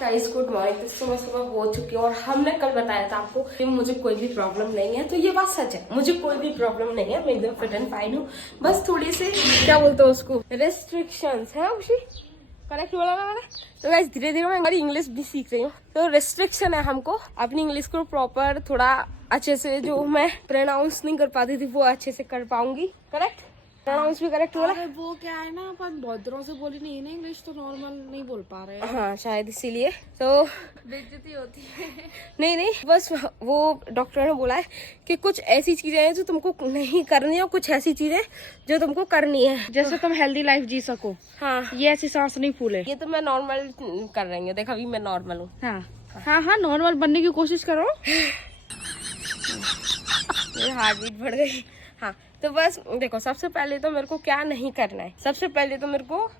Guys, good morning. तो सुबह सुबह हो चुकी है और हमने कल बताया था आपको कि मुझे कोई भी प्रॉब्लम नहीं है, तो ये बात सच है, मुझे कोई भी प्रॉब्लम नहीं है, मैं एकदम फिट एंड फाइन हूँ। बस थोड़ी सी क्या बोलते हैं उसको, रेस्ट्रिक्शंस है उसी करेक्ट बोला ना मैंने। तो गाइस धीरे धीरे मैं हमारी इंग्लिश भी सीख रही हूँ, तो रेस्ट्रिक्शन है हमको अपनी इंग्लिश को प्रॉपर थोड़ा अच्छे से, जो मैं प्रोनाउंस नहीं कर पाती थी वो अच्छे से कर पाऊंगी। करेक्ट प्रोनाउंस भी करेक्ट बोला। वो क्या है ना, अपन बहुत दिनों से बोली नहीं है ना इंग्लिश, तो नॉर्मल नहीं बोल पा रहे हैं। हाँ शायद इसीलिए तो बेइज्जती होती है। नहीं बस वो डॉक्टर ने बोला है कि कुछ ऐसी चीजें हैं जो तुमको नहीं करनी है और कुछ ऐसी चीजें जो तुमको करनी है, जैसे तुम हेल्दी लाइफ जी सको। हाँ ये ऐसी सांस नहीं फूले। ये तो मैं नॉर्मल कर रही हूँ, देखो अभी मैं नॉर्मल हूँ। हाँ नॉर्मल बनने की कोशिश करो। मेरी हार्ट बीट बढ़ गई। हाँ तो बस देखो, सबसे पहले तो मेरे को क्या नहीं करना है, सबसे पहले तो मेरे को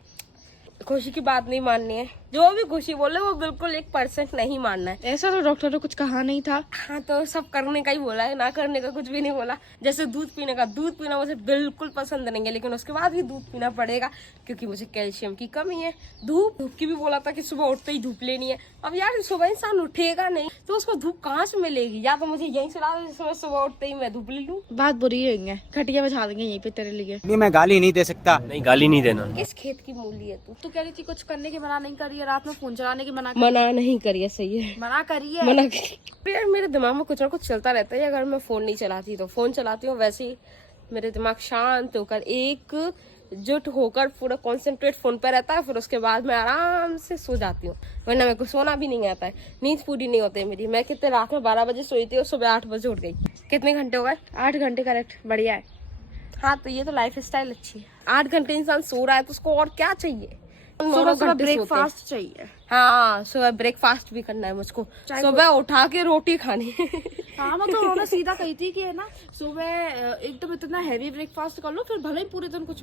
खुशी की बात नहीं माननी है। जो भी खुशी बोले वो बिल्कुल 1% नहीं मानना है। ऐसा तो डॉक्टर ने कुछ कहा नहीं था। हाँ तो सब करने का ही बोला है, ना करने का कुछ भी नहीं बोला। जैसे दूध पीने का, दूध पीना मुझे बिल्कुल पसंद नहीं है, लेकिन उसके बाद भी दूध पीना पड़ेगा क्योंकि मुझे कैल्शियम की कमी है। धूप की भी बोला था कि सुबह उठते ही धूप लेनी है। अब यार सुबह इंसान उठेगा नहीं तो उसको धूप कहाँ से मिलेगी? या तो मुझे यहीं से ला दो, सुबह उठते ही मैं धूप ले लूँ। बात बुरी है, खटिया बजा देंगे यहीं पे तेरे लिए। नहीं, मैं गाली नहीं दे सकता। नहीं, गाली नहीं देना। किस खेत की मूली है तू? तू कह रही थी कुछ करने की मना नहीं करी है, रात में फोन चलाने की मना नहीं करिए, सही है, मना करी है। मना करिए। यार मेरे दिमाग में कुछ ना कुछ चलता रहता है, अगर मैं फोन नहीं चलाती तो फोन चलाती हूँ, वैसे ही मेरे दिमाग शांत होकर एकजुट होकर पूरा कॉन्सेंट्रेट फोन पे रहता है, फिर उसके बाद मैं आराम से सो जाती हूँ, वरना मेरे को सोना भी नहीं आता है, नींद पूरी नहीं होती है मेरी। मैं कितने रात में 12 बजे सोई थी और सुबह 8 बजे उठ गई। कितने घंटे हो गए? 8 घंटे करेक्ट, बढ़िया है। हाँ तो ये तो लाइफ स्टाइल अच्छी है। 8 घंटे इंसान सो रहा है तो उसको और क्या चाहिए? सुबह सुबह ब्रेकफास्ट चाहिए। हाँ सुबह ब्रेकफास्ट भी करना है मुझको, सुबह उठा के रोटी खानी है। हाँ मतलब उन्होंने सीधा कही थी कि है ना, सुबह एकदम इतना हैवी ब्रेकफास्ट कर लो, फिर भले ही पूरे दिन कुछ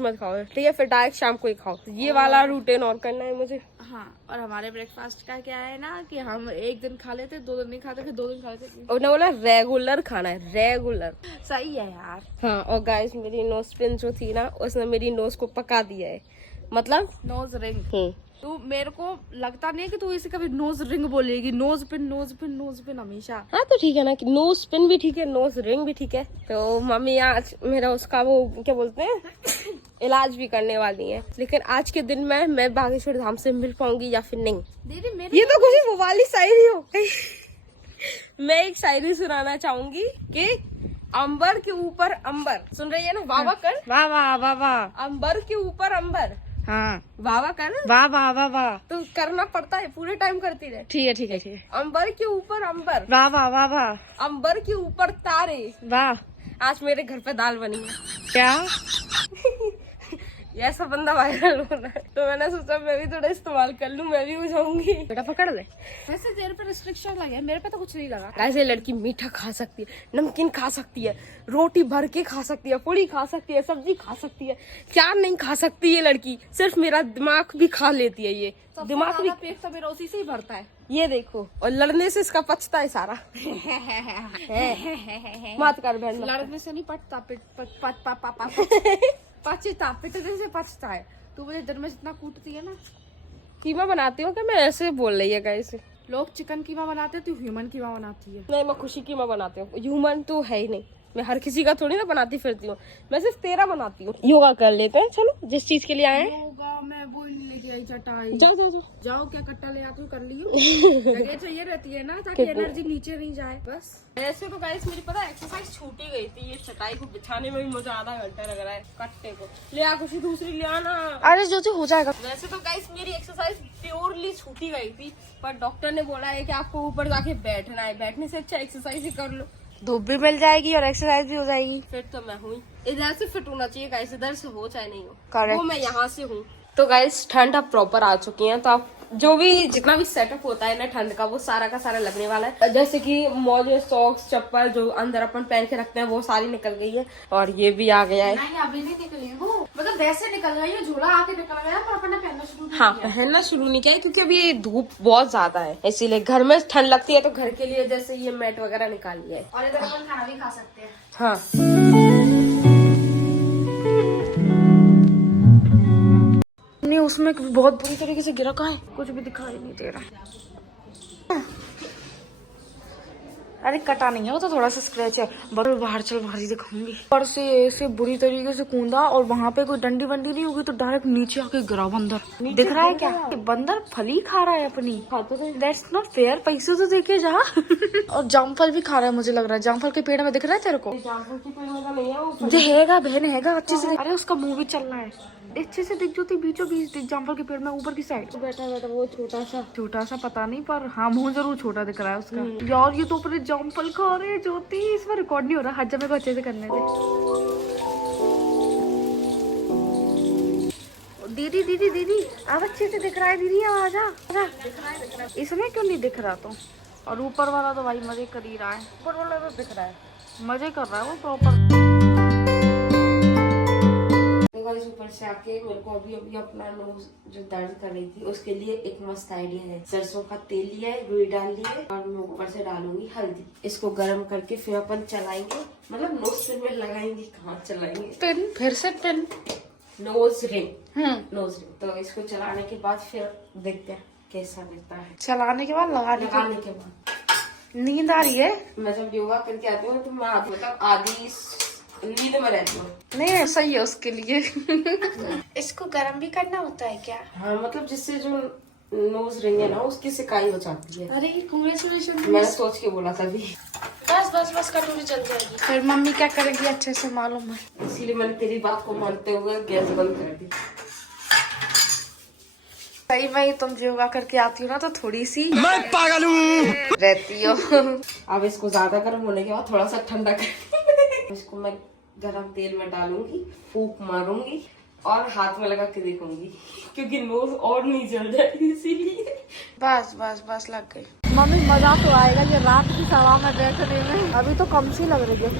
मत खाओ, ठीक है, फिर डायरेक्ट शाम को ही खाओ। ये वाला रूटीन और करना है मुझे। हाँ और हमारे ब्रेकफास्ट का क्या है ना कि हम एक दिन खा लेते, 2 दिन नहीं खाते, फिर 2 दिन खा लेते। उन्होंने बोला रेगुलर खाना है, रेगुलर। सही है यार। हाँ और गाइस मेरी नोज पिन जो थी ना, उसने मेरी नोज को पका दिया है, मतलब नोज रिंग। तू मेरे को लगता नहीं है कि तू इसे कभी नोज रिंग बोलेगी। नोज पिन हमेशा। हाँ तो ठीक है ना, कि नोज पिन भी ठीक है, नोज रिंग भी ठीक है। तो मम्मी आज मेरा उसका वो क्या बोलते हैं इलाज भी करने वाली है, लेकिन आज के दिन में मैं बागेश्वर धाम से मिल पाऊंगी या फिर नहीं। दीदी मेरे ये तो कुछ वो वाली शायरी हो गई। मैं एक शायरी सुनाना चाहूंगी कि अंबर के ऊपर अंबर, सुन रही है ना? वाह कर, वाह वाह वाह वाह। अंबर के ऊपर अंबर, हाँ वाह कर, वाह वाह वाह वाह। तो करना पड़ता है, पूरे टाइम करती रहे। ठीक है। अंबर के ऊपर अंबर, वाह वाह वाह वाह। अंबर के ऊपर तारे। वाह। आज मेरे घर पे दाल बनी है। क्या? ये ऐसा बंदा वायरल हो रहा है, तो मैंने सोचा मैं भी थोड़ा इस्तेमाल कर लूं, मैं भी हो जाऊंगी। बेटा पकड़ ले। वैसे तेरे पे रिस्ट्रिक्शन लगे, मेरे पे तो कुछ नहीं लगा। ऐसे लड़की मीठा खा सकती है, नमकीन खा सकती है, रोटी भर के खा सकती है, पूरी खा सकती है, सब्जी खा सकती है, क्या नहीं खा सकती ये लड़की? सिर्फ मेरा दिमाग भी खा लेती है ये। दिमाग भी पेट तो मेरा उसी से ही भरता है। ये देखो, और लड़ने से इसका पचता है सारा। मत कर बहन, लड़ने से नहीं पचता, पिटने से पचता है। तू मुझे दिन में जितना कूटती है ना। कीमा बनाती हूँ क्या? मैं ऐसे बोल रही है गाइस। लोग चिकन कीमा बनाते हैं, तू ह्यूमन कीमा बनाती है। नहीं, मैं खुशी कीमा बनाती हूँ, ह्यूमन तो है ही नहीं। मैं हर किसी का थोड़ी ना बनाती फिरती हूँ, मैं सिर्फ तेरा बनाती हूँ। योगा कर लेते हैं, चलो जिस चीज के लिए आए हैं। योगा मैं वो लेके आई चटाई। जाओ क्या कट्टा ले आती हूँ, कर लियो। जगह चाहिए रहती है ना, ताकि एनर्जी नीचे नहीं जाए बस। ऐसे तो गाइस मेरी पता एक्सरसाइज छूट ही गई थी, ये चटाई को बिछाने में भी मुझे आधा घंटा लग रहा है। कट्टे को ले आ, कुछ दूसरी ले आना। अरे जो हो जाएगा। वैसे तो गाइस मेरी एक्सरसाइज प्योरली छूट ही गई थी, पर डॉक्टर ने बोला है कि आपको ऊपर जाके बैठना है, बैठने से अच्छा एक्सरसाइज ही कर लो, धूप भी मिल जाएगी और एक्सरसाइज भी हो जाएगी। फिट तो मैं हूँ। इधर से फिट होना चाहिए गाइस, इधर से हो चाहे नहीं हो। Correct. वो मैं यहाँ से हूँ। तो गाइस ठंड अब प्रॉपर आ चुकी है, तो आप जो भी जितना भी सेटअप होता है ना ठंड का, वो सारा का सारा लगने वाला है। जैसे कि मोजे, सॉक्स, चप्पल जो अंदर अपन पहन के रखते हैं वो सारी निकल गई है, और ये भी आ गया है। नहीं अभी नहीं निकली वो, मतलब वैसे निकल गई है, झोला आके निकल गया, पर अपन ने पहनना शुरू नहीं हाँ किया। पहनना शुरू नहीं किया है, क्योंकि अभी धूप बहुत ज्यादा है, इसीलिए घर में ठंड लगती है, तो घर के लिए जैसे ये मैट वगैरह निकाल लिया है। और इधर अपन खाना भी खा सकते हैं। हाँ नहीं उसमें बहुत बुरी तरीके से गिरा। कहाँ है? कुछ भी दिखाई नहीं दे रहा। अरे कटा नहीं है वो तो थोड़ा सा स्क्रैच है। बड़े बाहर चल बाहर ही दिखाऊंगी। पर से ऐसे बुरी तरीके से कूदा और वहाँ पे कोई डंडी वंडी नहीं होगी तो डायरेक्ट नीचे आके गिरा बंदर। दिख रहा है क्या? बंदर फली खा रहा है अपनी। That's not fair. पैसे तो देके जा। और जामफल भी खा रहा है मुझे लग रहा है। जामफल के पेड़ में दिख रहा है तेरे को? जामफल के पेड़ में नहीं है वो। देगा बहन हैगा अच्छे से। अरे उसका मुंह भी चल रहा है अच्छे से। दिख जो थी बीचों बीच दिख जामफल के पेड़ में ऊपर की साइड बैठा बैठा वो छोटा सा पता नहीं पर हाँ मुंह जरूर छोटा दिख रहा है उसका। यार ये तो ऊपर जामफल खा रहे हैं ज्योति। इसमें रिकॉर्ड नहीं हो रहा। हज को अच्छे से करने दे। दीदी दीदी दीदी अब अच्छे से दिख रहा है। दीदी आवाज आ इसमें क्यों नहीं दिख रहा? तो और ऊपर वाला तो भाई मजे कर ही रहा है। ऊपर वाला तो दिख रहा है मजे कर रहा है वो प्रॉपर। ऊपर से आके मेरे को अभी अपना नोज जो दर्द कर रही थी उसके लिए एक मस्त आइडिया है। सरसों का तेल लिया है, रुई डाल ली है और मैं ऊपर से डालूंगी हल्दी। इसको गर्म करके फिर अपन चलाएंगे। मतलब नोज पिन में लगाएंगे। कहाँ चलाएंगे? पिन फिर से pin nose ring. Nose ring तो इसको चलाने के बाद फिर देखते हैं कैसा लगता है। चलाने के बाद लगाने के बाद नींद आ रही है। मैं जब योगा करके आती हूँ तो मैं आधी नींद में रहती हूँ। नहीं सही है उसके लिए। इसको गर्म भी करना होता है क्या? हाँ मतलब जिससे जो नोज रिंग है ना उसकी सिकाई हो जाती है। अरे कांग्रेचुलेशन। मैंने सोच के बोला था अभी। बस बस बस कटोरी चल जाएगी। फिर मम्मी क्या करेगी अच्छे से मालूम है। इसीलिए मैंने तेरी बात को मानते हुए गैस बंद कर दी। सही में तुम योगा करके आती हो ना तो थोड़ी सी मैं पागल हूँ रहती हो। अब इसको ज्यादा गर्म होने के बाद थोड़ा सा ठंडा कर इसको मैं गरम तेल में डालूंगी, फूंक मारूंगी और हाथ में लगा के देखूंगी क्योंकि नोज और नहीं जल जाए इसीलिए। बस बस बस लग गई। मम्मी मजा तो आएगा ये रात की हवा में बैठने में। अभी तो कम सी लग रही है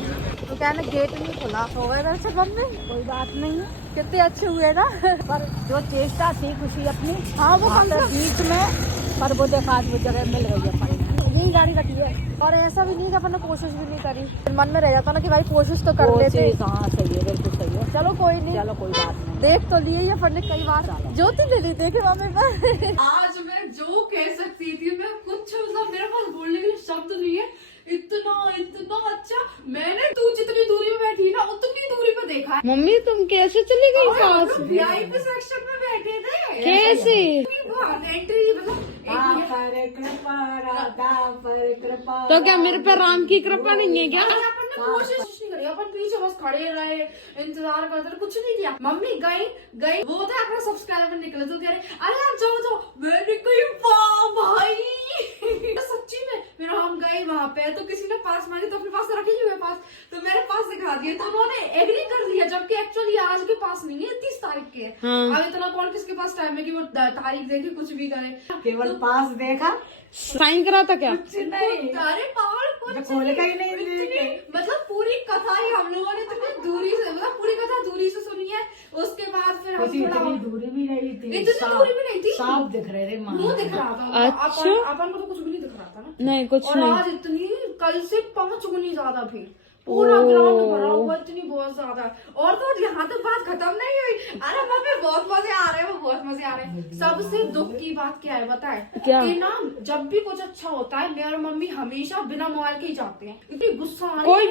तो क्या ना गेट नहीं खुला हो गए वैसे। मम्मी कोई बात नहीं है। कितने अच्छे हुए ना। पर जो चेष्टा थी खुशी अपनी हाँ वो बीच में पर वो देखा आज वो जगह मिल गई है। यही गाड़ी रखी है और ऐसा भी नहीं कि अपन ने कोशिश भी नहीं करी। फिर मन में रह जाता ना कि भाई कोशिश तो कर लेते। हाँ सही है बिल्कुल सही है। चलो कोई नहीं। चलो कोई बात नहीं। देख तो लिए ये अपन ने कई बार। ज्योति ले ली देखे मम्मी पर। आज मैं जो कह सकती थी मैं कुछ मतलब मेरे पास बोलने के शब्द नहीं है। इतना इतना अच्छा मैंने तू जितनी दूरी में बैठी ना उतनी दूरी पे देखा है। मम्मी तुम कैसे चली गई पास? वीआईपी सेक्शन में बैठे थे। कैसे? एंट्री मतलब तो क्या मेरे पे राम की कृपा नहीं है क्या? अपन ने कोशिश नहीं करी। अपन पीछे बस खड़े रहे इंतजार करते रहे कुछ नहीं किया। मम्मी गई वो था अपना सब्सक्राइबर निकले तो कह रहे अरे आप जाओ। मैंने कही वाह भाई सच्ची में। फिर हम गए वहाँ पे तो किसी ने पास मांगे तो अपने पास रखी हुए पास तो मेरे पास दिखा दिए तो उन्होंने एग्री कर दिया जबकि एक्चुअली आज के पास नहीं है 30 तारीख के। अब इतना कौन किसके पास टाइम है कि वो तारीख देखे कुछ भी करे। केवल पास देखा साइन करा था क्या? अरे पागल कुछ खोले का ही नहीं। मतलब पूरी कथा ही हम लोगों ने इतनी दूरी से मतलब पूरी कथा दूरी से सुनी है। उसके बाद फिर हम इतनी दूरी भी नहीं थी। इतनी दूरी भी नहीं थी। साफ दिख रहे थे। मुंह दिख रहा था। अच्छा अपन को तो कुछ भी नहीं दिख रहा था ना। नहीं कुछ और नहीं। आज इतनी कल से 5 गुनी ज्यादा भीड़। पूरा ग्राउंड भरा हुआ इतनी बहुत ज्यादा। और तो यहाँ तक बात खत्म नहीं हुई। अरे मम्मी बहुत मजे आ रहे हैं। वो बहुत मजे आ रहे हैं। सबसे दुख की बात क्या है बताए कि ना जब भी कुछ अच्छा होता है मेरी मम्मी हमेशा बिना मोबाइल के ही जाते हैं। इतनी गुस्सा आ रही है। कोई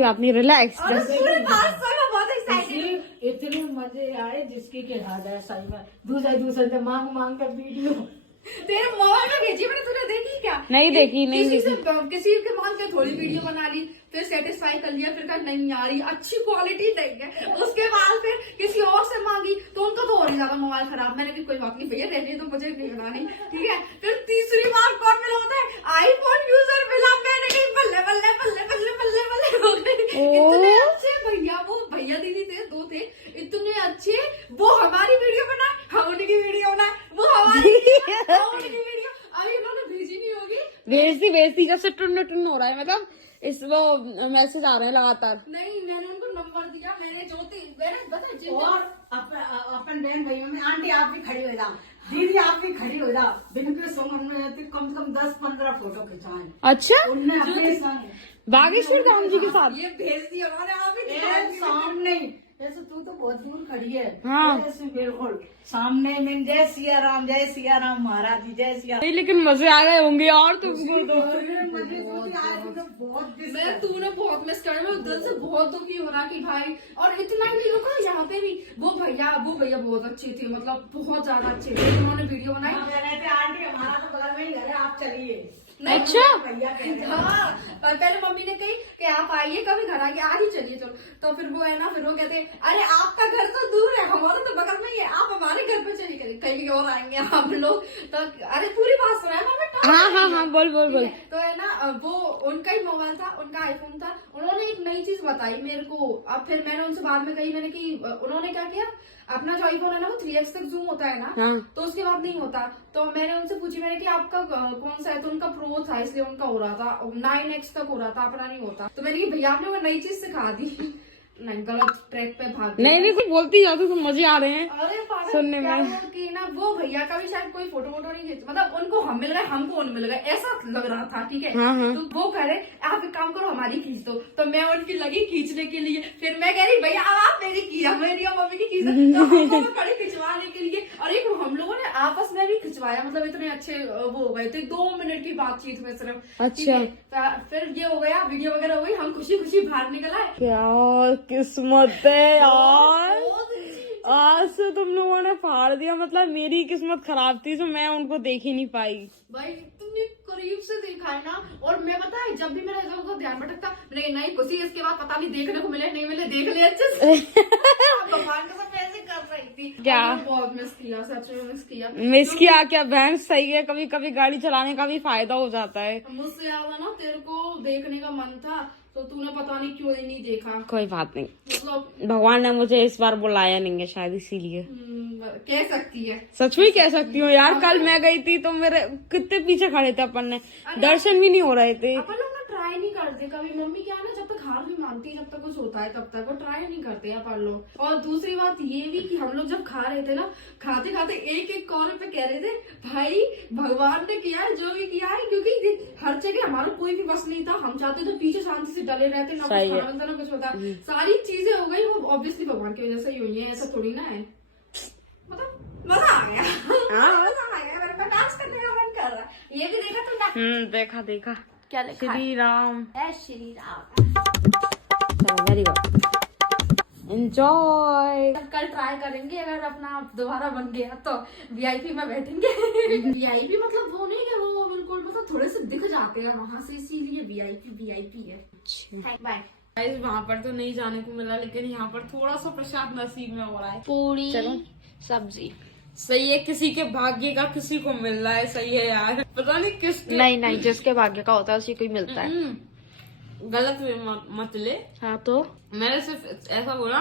बात नहीं रिलैक्स। पूरे 5 साल में बहुत एक्साइटेड। इतने मजे आए जिसकी के हाथ है सही में। दूसरे से मांग कर वीडियो तेरे मोबाइल में भेजी मैंने तुझे देखी क्या? नहीं देखी किसी के मान के थोड़ी वीडियो बना ली फिर सेटिस्फाई कर लिया फिर कहा नहीं आ रही अच्छी क्वालिटी देंगे। उसके बाद फिर किसी और से मांगी तो उनका तो और ही ज्यादा मोबाइल खराब। मैंने भी कोई बात नहीं भैया रहने तो मुझे नहीं बनानी ठीक है। फिर तीसरी बार कौन मिला होता है आईफोन यूजर मिला। मैंने कही बल्ले बल्ले बल्ले बल्ले बल्ले बल्ले हो गए। इतने अच्छे भैया वो भैया दीदी थे 2 थे इतने अच्छे। वो हमारी वीडियो बनाए हम उनकी वीडियो बनाए। वो हमारी उनकी वीडियो अभी उन्होंने भेजी नहीं होगी। भेजती जैसे टुन हो रहा है मतलब इस वो मैसेज आ रहे हैं लगातार। नहीं मैंने उनको नंबर दिया। मैंने ज्योति मैंने बता और अपन बहन भाइयों में आंटी आप भी खड़ी हो जाओ दीदी आप भी खड़ी हो जाओ। दिन के संग हमने कम से कम 10-15 फोटो खिंचवाए। अच्छा उनने अपने संग बागेश्वर धाम जी के साथ ये भेज दिया हमारे आप ही शाम नहीं ऐसे तू तो बहुत दूर खड़ी है। हाँ। ऐसे बिल्कुल सामने में जय सिया राम महाराज जी जय सिया। नहीं लेकिन मजे आ गए होंगे यार तुमको तो। बहुत मैं तूने बहुत मिस कर, मैं दिल से बहुत दुखी हो रहा कि भाई, और इतना ही नहीं रुका यहाँ पे भी वो भैया बहुत अच्छे थे, मतलब बहुत ज्यादा अच्छे थे। उन्होंने वीडियो बनाई। आंटी हमारा तो बगल में ही घर है, आप चलिए। अच्छा। भैया कहते हैं। हाँ, और पहले मम्मी ने कही कि आप आइए कभी घर आके, आज ही चलिए चलो। तो फिर वो है ना, फिर वो कहते हैं अरे आपका घर तो दूर है, हमारा तो बगल में ही है, आप हमारे घर पे चलिए, कहीं और आएंगे हम लोग। तो अरे पूरी बात सुना है ना। हाँ बोल। तो है ना, वो उनका ही मोबाइल था, उनका आईफोन था। उन्होंने एक नई चीज बताई मेरे को। अब फिर मैंने उनसे बाद में कही, मैंने कि उन्होंने क्या किया, अपना जो आईफोन है ना वो 3x तक जूम होता है ना। हाँ। तो उसके बाद नहीं होता। तो मैंने उनसे पूछी, मैंने कि आपका कौन सा है, तो उनका प्रो था, इसलिए उनका हो रहा था 9x तक हो रहा था, अपना नहीं होता। तो मैंने कि भैया आपने वो नई चीज सिखा दी। नहीं, गलत ट्रैक पे भाग गया। नहीं कुछ बोलती जाती तो मजे आ रहे हैं अरे पागल, सुनने क्या में। हुआ कि ना वो भैया का भी शायद कोई फोटो वोटो नहीं खींच, मतलब उनको हम मिल गए, हमको उन मिल गए, ऐसा लग रहा था। ठीक है। हाँ। तो वो कह रहे आप एक काम करो हमारी खींच दो। तो मैं उनकी लगी खींचने के लिए। फिर मैं कह रही भैया अब आप मेरी किया, मेरी और मम्मी की खींच दो। तो हमको मैं खड़ी खिंचवाने के लिए, और एक हम लोगों ने आपस में भी खिंचवाया, मतलब इतने अच्छे वो हो गए थे। 2 मिनट की बातचीत में सिर्फ। अच्छा। फिर ये हो गया, वीडियो वगैरह हो गई, हम खुशी खुशी बाहर निकल आए। क्या किस्मत है यार, आज से तुम लोगों ने फाड़ दिया। मतलब मेरी किस्मत खराब थी तो मैं उनको देख ही नहीं पाई। भाई तुमने करीब से देखा है ना। और मैं पता है जब भी मेरा इधर उधर ध्यान भटकता, मैंने नहीं खुशी इसके बाद पता नहीं देखने को मिले नहीं मिले, देख ले अच्छे से। भगवान के साथ ऐसे कर रही थी। क्या? बहुत मिस किया, सच में मिस किया। मिस किया क्या, बहन सही है, कभी कभी गाड़ी चलाने का भी फायदा हो जाता है। मुझसे ज्यादा ना तेरे को देखने का मन था, तो तूने पता नहीं क्यों ही नहीं देखा। कोई बात नहीं, मतलब भगवान ने मुझे इस बार बुलाया नहीं है शायद इसीलिए। कह सकती है। सच में कह सकती हूँ यार, कल मैं गई थी तो मेरे कितने पीछे खड़े थे अपन ने, दर्शन भी नहीं हो रहे थे। अपन लोग ना ट्राई नहीं करते कभी। मम्मी क्या है ना, जब तक हार नहीं मानती, जब तक कुछ होता है तब तक वो ट्राई नहीं करते अपन लोग। और दूसरी बात ये भी कि हम लोग जब खा रहे थे ना, खाते खाते एक कॉल पे कह रहे थे भाई भगवान ने किया है जो भी किया है, क्योंकि हर जगह हमारा कोई भी बस नहीं था। हम चाहते तो पीछे शांति से डले रहते, ना कुछ खाना मिलता ना कुछ होता। सारी चीजें हो गई, वो ऑब्वियसली भगवान की वजह से ही हुई है, ऐसा थोड़ी ना है। मतलब मजा आ गया। मजा आ गया, मेरे को डांस करने का मन कर रहा है। ये भी देखा तुमने? देखा क्या लिखा है? Shri Ram. Shri Ram. Very good, enjoy. कल ट्राई करेंगे, अगर अपना दोबारा बन गया तो वीआईपी में बैठेंगे। वीआईपी मतलब वो नहीं है, वो बिल्कुल मतलब थोड़े से दिख जाते हैं वहां से, इसीलिए वीआईपी है। बाय। वहाँ पर तो नहीं जाने को मिला, लेकिन यहाँ पर थोड़ा सा प्रसाद नसीब में हो रहा है। पूरी सब्जी सही है, किसी के भाग्य का किसी को मिल रहा है। सही है यार, पता नहीं किसके। नहीं, जिसके भाग्य का होता है उसी को ही मिलता है। गलत वे मत ले। हाँ तो मैंने सिर्फ ऐसा बोला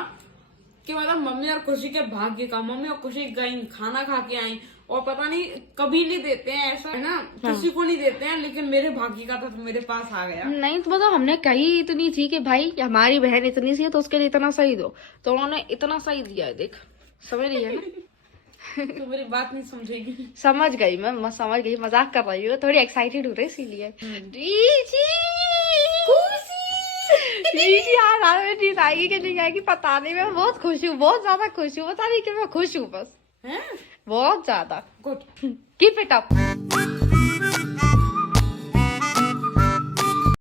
कि मतलब मम्मी और खुशी के भाग्य का, मम्मी और खुशी गई खाना खा के आई, और पता नहीं कभी नहीं देते हैं ऐसा है ना। हाँ। किसी को नहीं देते हैं, लेकिन मेरे भाग्य का था तो मेरे पास आ गया। नहीं तो मतलब हमने कही इतनी थी कि भाई हमारी बहन इतनी सी है तो उसके लिए इतना सही दो, तो उन्होंने इतना सही दिया है। देख समझ रही है ना? तो मेरी बात नहीं समझेगी। समझ गई मैं समझ गई, मजाक कर रही हूँ, थोड़ी एक्साइटेड हो रही इसीलिए। यार जीत आएगी कि नहीं आएगी पता नहीं, मैं बहुत खुश हूँ, बहुत ज्यादा खुश हूँ, पता नहीं कि मैं खुश हूँ बस। बहुत ज्यादा। Good, keep it up.